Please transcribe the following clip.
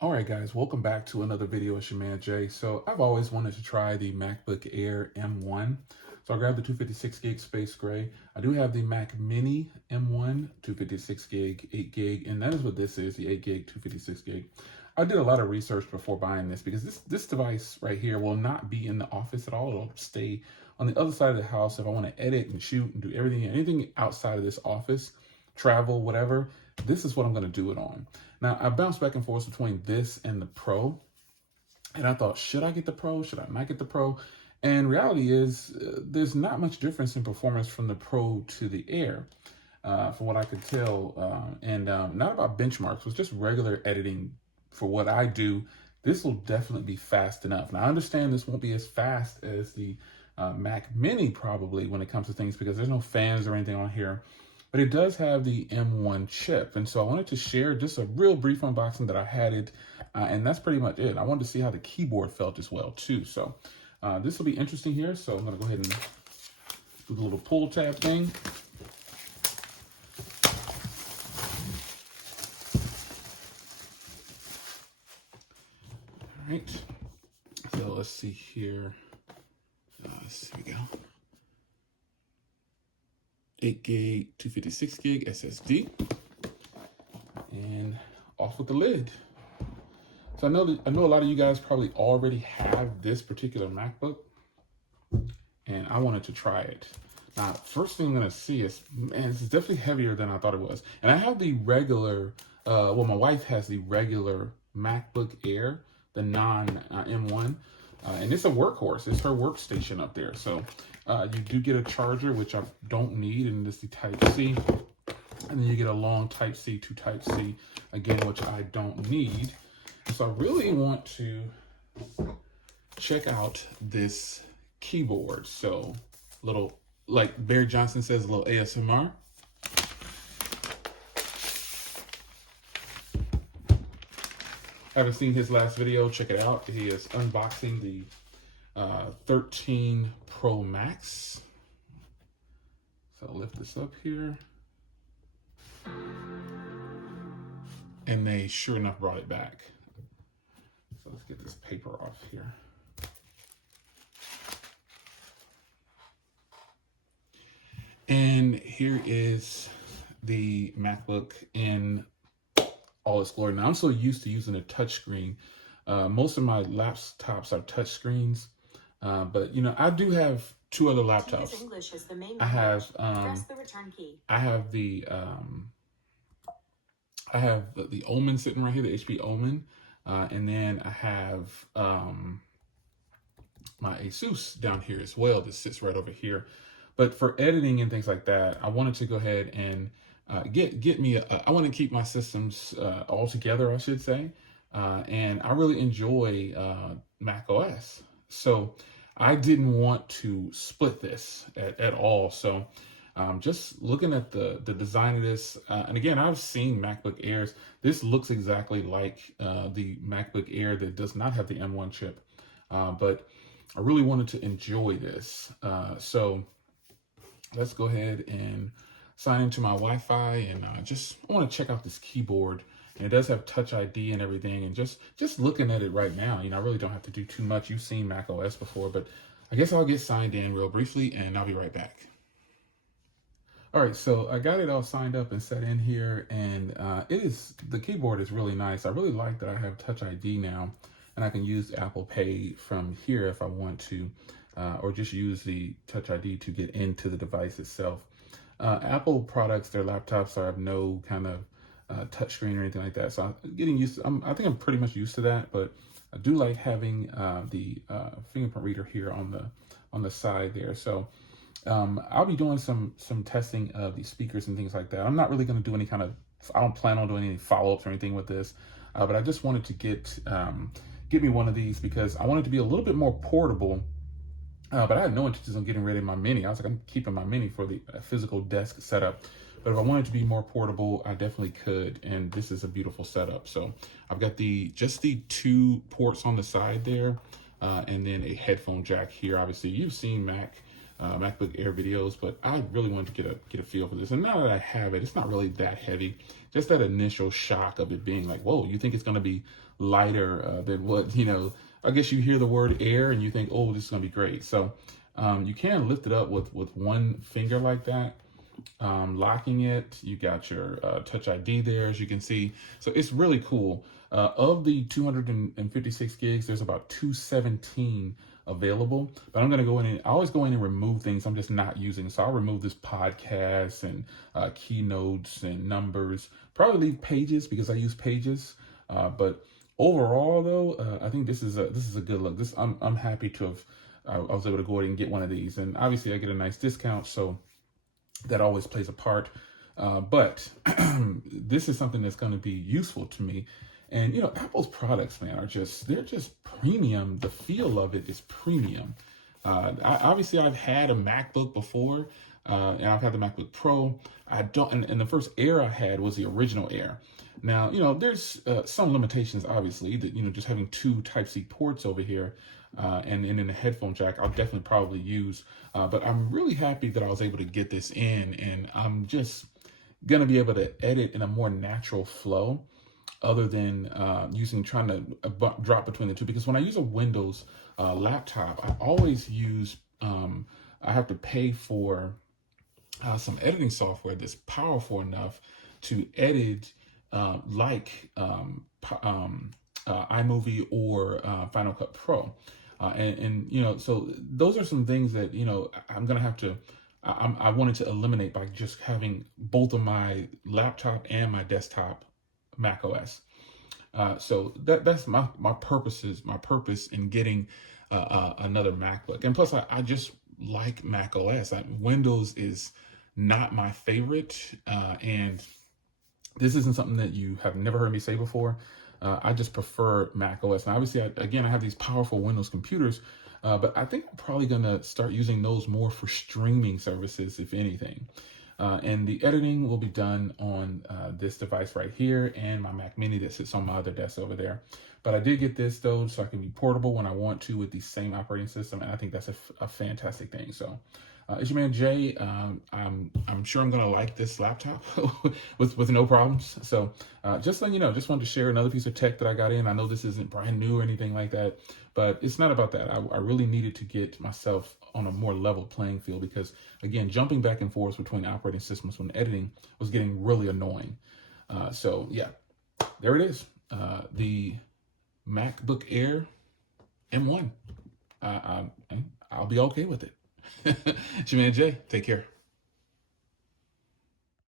All right, guys, welcome back to another video. It's your man Jay. So I've always wanted to try the MacBook Air M1. So I grabbed the 256 gig Space Gray. I do have the Mac Mini M1, 256 gig, 8 gig, and that is what this is, the 8 gig, 256 gig. I did a lot of research before buying this because this device right here will not be in the office at all. It'll stay on the other side of the house if I want to edit and shoot and do anything outside of this office, travel, whatever. This is what I'm going to do it on. Now, I bounced back and forth between this and the Pro, and I thought, should I get the Pro? Should I not get the Pro? And reality is, there's not much difference in performance from the Pro to the Air, from what I could tell. Not about benchmarks, it was just regular editing for what I do. This will definitely be fast enough. Now, I understand this won't be as fast as the Mac Mini probably when it comes to things because there's no fans or anything on here. But it does have the M1 chip. And so I wanted to share just a real brief unboxing that I had it. And that's pretty much it. I wanted to see how the keyboard felt as well, too. So this will be interesting here. So I'm going to go ahead and do the little pull tab thing. All right. So let's see here. Here we go. 8 gig, 256 gig SSD, and off with the lid. So I know a lot of you guys probably already have this particular MacBook, and I wanted to try it. Now, first thing I'm gonna see is, man, this is definitely heavier than I thought it was. And I have the regular, well, my wife has the regular MacBook Air, the non-M1, and it's a workhorse. It's her workstation up there. So you do get a charger, which I don't need, and this is the Type-C. And then you get a long Type-C to Type-C, again, which I don't need. So I really want to check out this keyboard. So little, like Barry Johnson says, a little ASMR. Haven't seen his last video, check it out. He is unboxing the 13 Pro Max. So I'll lift this up here. And they sure enough brought it back. So let's get this paper off here. And here is the MacBook in all its glory. Now, I'm so used to using a touchscreen. Most of my laptops are touchscreens. But you know, I do have two other laptops. English is the main I have press the return key. I have the Omen sitting right here, the HP Omen, and then I have my Asus down here as well that sits right over here. But for editing and things like that, I wanted to go ahead and get me I want to keep my systems all together, I should say, and I really enjoy Mac OS. So I didn't want to split this at all. So just looking at the design of this, and again, I've seen MacBook Airs. This looks exactly like the MacBook Air that does not have the M1 chip. But I really wanted to enjoy this. So let's go ahead and sign into my Wi-Fi, and I want to check out this keyboard. And it does have Touch ID and everything, and just looking at it right now, you know, I really don't have to do too much. You've seen Mac OS before, but I guess I'll get signed in real briefly, and I'll be right back. All right, so I got it all signed up and set in here, and the keyboard is really nice. I really like that I have Touch ID now, and I can use Apple Pay from here if I want to, or just use the Touch ID to get into the device itself. Apple products, their laptops have no kind of touchscreen or anything like that. So I'm getting used to, I think I'm pretty much used to that, but I do like having the fingerprint reader here on the side there. So I'll be doing some testing of the speakers and things like that. I'm not really going to do any kind of, I don't plan on doing any follow-ups or anything with this, but I just wanted to get me one of these because I wanted to be a little bit more portable. But I had no intentions on getting rid of my Mini. I was like, I'm keeping my Mini for the physical desk setup. But if I wanted to be more portable, I definitely could. And this is a beautiful setup. So I've got just the 2 ports on the side there, and then a headphone jack here. Obviously, you've seen Mac MacBook Air videos, but I really wanted to get a feel for this. And now that I have it, it's not really that heavy. Just that initial shock of it being like, whoa, you think it's going to be lighter than what, I guess you hear the word air and you think, oh, this is going to be great. So you can lift it up with one finger like that. Locking it, you got your Touch ID there, as you can see. So it's really cool. Of the 256 gigs, there's about 217 available, but I'm going to go in and I always go in and remove things I'm just not using. So I'll remove this podcast and keynotes and numbers, probably leave pages because I use pages. But overall though, I think this is a good look. I'm happy to have, I was able to go ahead and get one of these, and obviously I get a nice discount. So that always plays a part. But this is something that's going to be useful to me. And, Apple's products, man, they're just premium. The feel of it is premium. Obviously, I've had a MacBook before, and I've had the MacBook Pro. And the first Air I had was the original Air. Now, there's some limitations, obviously, that, just having two Type-C ports over here, and in the headphone jack, I'll definitely probably use. But I'm really happy that I was able to get this in, and I'm just going to be able to edit in a more natural flow, other than trying to drop between the two. Because when I use a Windows laptop, I always use, I have to pay for some editing software that's powerful enough to edit like iMovie or Final Cut Pro. So those are some things that, I'm going to have to, I wanted to eliminate by just having both of my laptop and my desktop Mac OS. So that's my purpose in getting another MacBook. And plus I just like Mac OS. Windows is not my favorite. And this isn't something that you have never heard me say before. I just prefer Mac OS. And obviously, I have these powerful Windows computers, but I think I'm probably going to start using those more for streaming services, if anything. And the editing will be done on this device right here and my Mac Mini that sits on my other desk over there. But I did get this, though, so I can be portable when I want to with the same operating system, and I think that's a fantastic thing. So it's your man Jay. I'm sure I'm going to like this laptop with no problems. So just letting you know, just wanted to share another piece of tech that I got in. I know this isn't brand new or anything like that, but it's not about that. I really needed to get myself on a more level playing field because, again, jumping back and forth between operating systems when editing was getting really annoying. So yeah, there it is. The MacBook Air M1. I'll be okay with it. It's your man Jay. Take care.